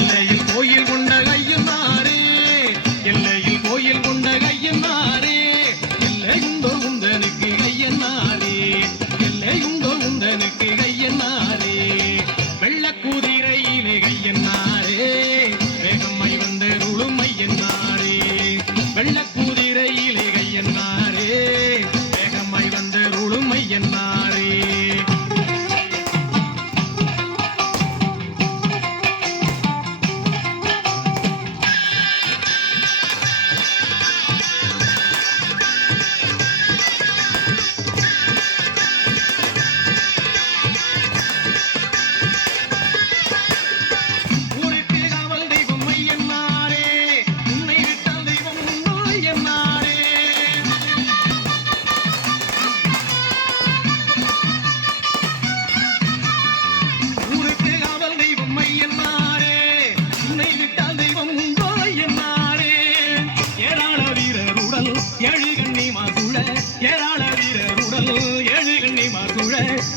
சென்னையில் கோயில் கொண்ட ஐயா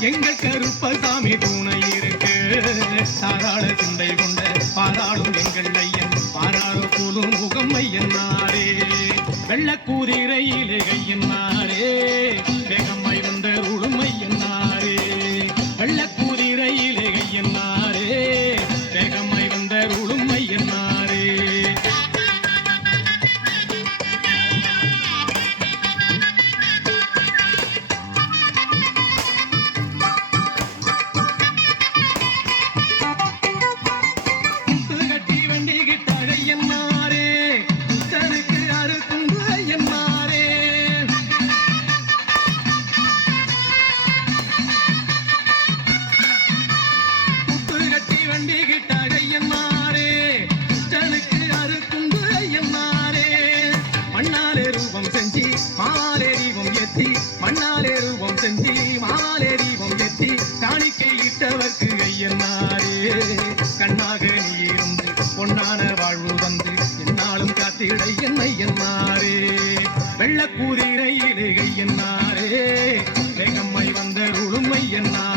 எங்கள் கருப்பசாமி துணை இருக்கு. தாராள சிந்தை கொண்ட பாராளும் எங்கள் ஐயன். பாராள போலும் முகம் ஐயன் நாடே. வெள்ளக்கூதிரையிலே ஐயன் நாடே. வெள்ள குதிரையிலே கையன்னாரே வேகம்மை வந்த உளுமை என்னார்